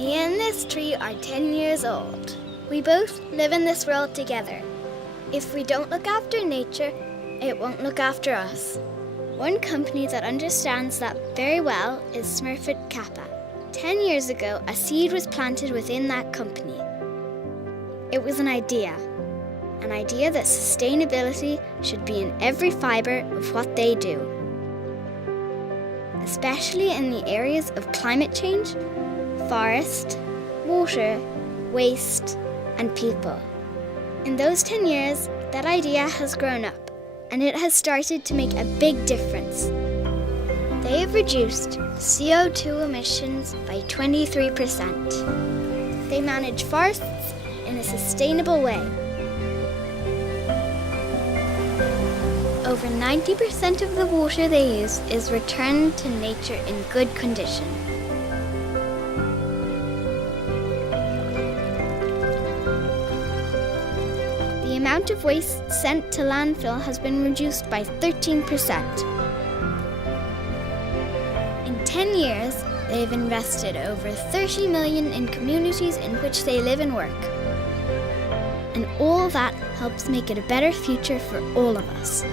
Me and this tree are 10 years old. We both live in this world together. If we don't look after nature, it won't look after us. One company that understands that very well is Smurfit Kappa. 10 years ago, a seed was planted within that company. It was an idea that sustainability should be in every fibre of what they do, especially in the areas of climate change, forest, water, waste, and people. In those 10 years, that idea has grown up, and it has started to make a big difference. They have reduced CO2 emissions by 23%. They manage forests in a sustainable way. Over 90% of the water they use is returned to nature in good condition. The amount of waste sent to landfill has been reduced by 13%. In 10 years, they've invested over 30 million in communities in which they live and work. And all that helps make it a better future for all of us.